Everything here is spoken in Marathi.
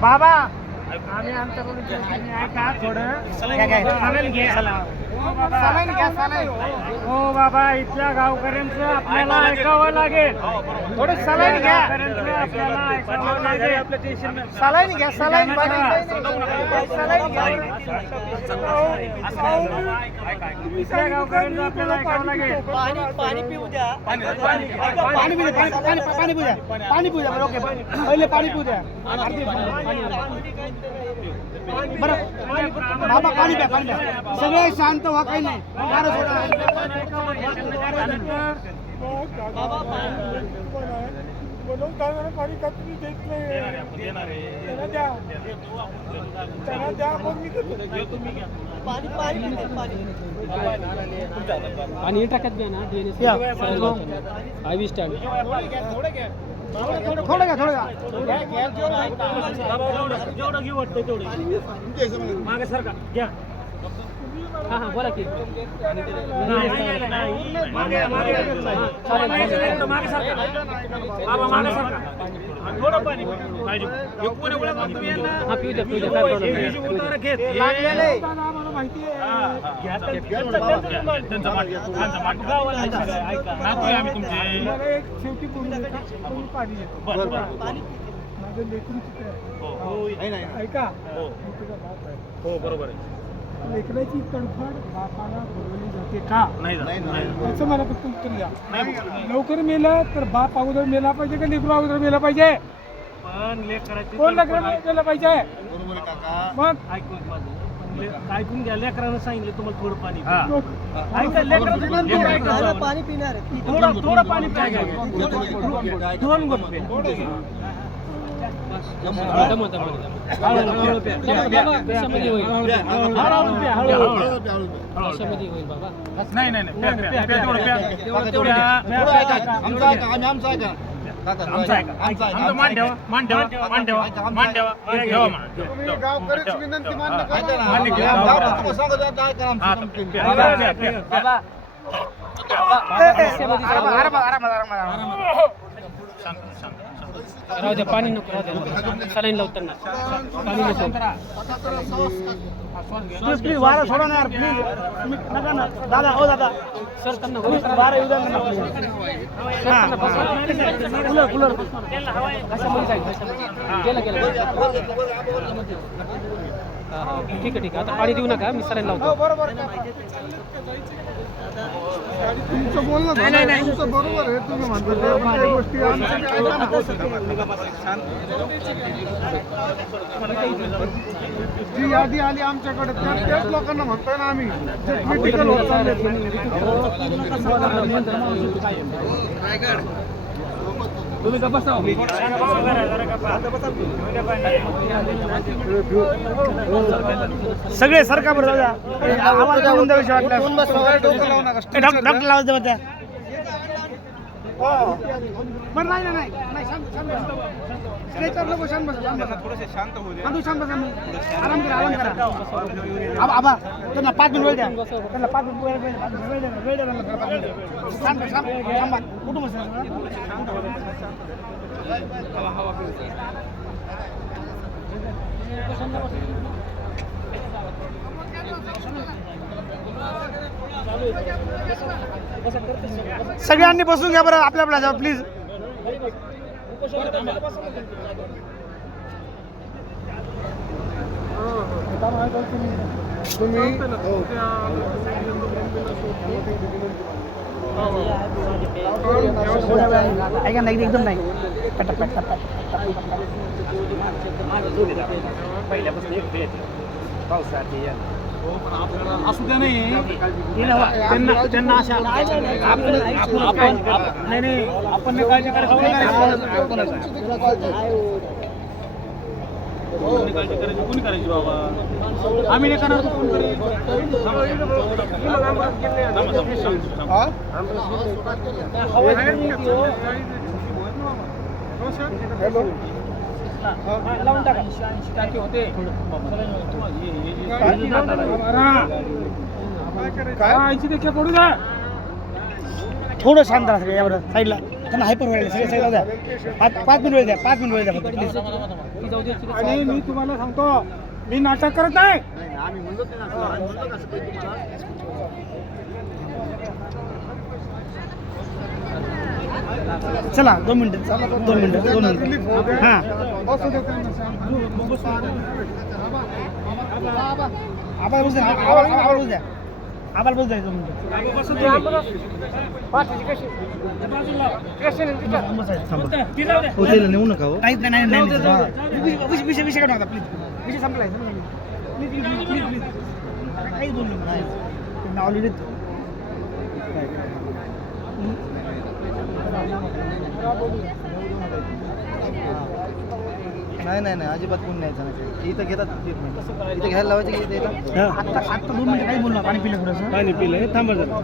बाबा आम्ही आमच्याकडून ऐका थोडं. घ्या हो बाबा इथल्या गावकऱ्यांचं आपल्याला ऐकावं लागेल. थोडं सलाईन घ्या आपल्याला ऐकावं लागेल. आपल्या स्टेशन सलाईन घ्या सलाईन सलाईन घ्या इथल्या गावकऱ्यांचं आपल्याला ऐकावं लागेल. पाणी पिऊ द्या. पाणी पिऊ पाणी पाणी पिऊ द्या. पाणी पिऊ द्या. ओके पहिले पाणी पिऊ द्या. बरं. बाबा पाणी प्या पाणी प्या. सगळे शांत व्हा काही नाही फारच बाबा पाणी का तुम्ही देत नाही त्यांना द्या त्यांना द्या मग मी देतो पाणी पाणी पिऊ द्या, पाणी आणि टाकत घ्या ना डीएनएस या. आय व्ही स्टँड थोडं घ्या थोडं घ्या जेवढं घेऊ वाटतं तेवढं मागे सरका घ्या हां हां बोला की. मागे मागे मागे सरका बाबा मागे सरका थोडं पाणी. पाहिजे. एक कोणी ओळख तुम्ही यांना हां पिऊ द्या पिऊ द्या काय हे- हे प्रॉब्लेम उतारा घेत हे- आम्हाला माहिती आहे. घ्या तर- त्यांचा माठ- त्यांचा माठ गावाला आहे सगळं, ऐका. नातू आहे आम्ही तुमचे मला एक शेवटी बोलू नका तुम्ही पाणी देतो. बरं, बरं. पाणी पिऊ द्या. माझं लेकरू तिथे हो, हो. आहे ऐका. हो. मी तुझा बाप आहे. हो बरोबर आहे. लेकराची तडफड बापाला बोलवली जाते का? नाही मला फक्त उत्तर द्या. नाही. लवकर मेलं तर बाप अगोदर मेला पाहिजे का लेकरू अगोदर मेला पाहिजे? पण लेकराची कोण लेकर कल्पना- मेला पाहिजे? मग? ऐकून माझं. ले- ऐकून घ्या. लेकरानं सांगितलं तुम्हाला थोडं पाणी हा. प्या. ऐका लेकराचं पण ऐका पिणार आहे. थोडं थोडं पाणी प्या. घ्या. दोन गोट नाही नाही नाही प्या, प्या, प्या, तेवढं प्या. तेवढं तेवढं प्या. प्या, प्या. आमचं ऐका. आमचं मान ठेवा, मान ठेवा, मान ठेवा, मान ठेवा. हे घ्यावा मान. ठेवा. गावकरीच विनंती मान्य हा, करा. मान्य केलं. हा, प्या, प्या, प्या, प्या. आरामात आरामात आरामात शांत, शांत, शांत. राहू द्या पाणी नको राहू द्या सलाईन लावताना पाणी नको. प्लीज प्लीज वारा सोडा ना यार प्लीज तुम्ही नका ना. दादा हो दादा. सर त्यांना वारा येऊ द्या ना. Cooler cooler. कशामध्ये जाईल गेला गेला. ठीक आहे ठीक आहे. आता पाणी देऊ नका मी सलाईन लावतो. तुमचं बोलणं झालं. तुमचं बरोबर आहे तुम्ही म्हणता पण त्या गोष्टी आमच्या बी ऐका ना. जी यादी आली आमच्याकडे त्या त्याच लोकांना म्हणतोय ना आम्ही. जे critical होत चाललेत. सगळे सरका बरं आवाज करून द्या विषय वाटल्यास. ए, डॉक्टर डॉक्टर आवाज द्या बरं नाही नाही, नाही नाही शांत शांत बसा. शांत बसा. शांत बसा हा, तू शांत बसा मग. आराम करा आराम करा. आबा आबा त्यांना पाच मिनिट वेळ द्या. त्यांना पाच मिनिट वेळ वेळ द्या वेळ द्या. शांत शांत थांबा कुठून बसा? सगळ्यांनी बसून घ्या बरं आपल्या आपल्या जाऊ प्लीज तुम्ही ऐका ना एकदम नाही पट पट पट पट असू द्या नाही त्यांना अशा आपण आपण नाही नाही आपण नाही काळजी करायची. कोणी करायची? बाबा? आम्ही नाही करणार कोण करेल. लावून टाका. टाकी होते काय पडू द्या. थोडं शांत राहा सगळे यावर साईडला. त्यांना हायपर व्हायला सगळे सगळं द्या. पाच पाच मिनिट वेळ द्या पाच मिनिट वेळ द्या फक्त. तिला आणि मी तुम्हाला सांगतो मी नाटक करत नाही. चला दोन मिनिटं. चला दोन मिनिटं दोन मिनिटं. हां. आबाल बस द्या आबाल आबाल बस द्या. जाऊ दे हो, त्याला नेऊ नका हो. काहीच नाही नाही. विषय- विषय काढू नका प्लीज विषय संपलाय please please please please please. काहीच बोलू नका नाही. ऑलरेडी नाही नाही नाही अजिबात कोण न्यायचं नाही इथं घेतात इथं घ्यायला लावायचं की इथं आता आता दोन मिनिटं काही बोलू नका पाणी पिलं थोडंसं? पाणी पिलं थांबा जरा.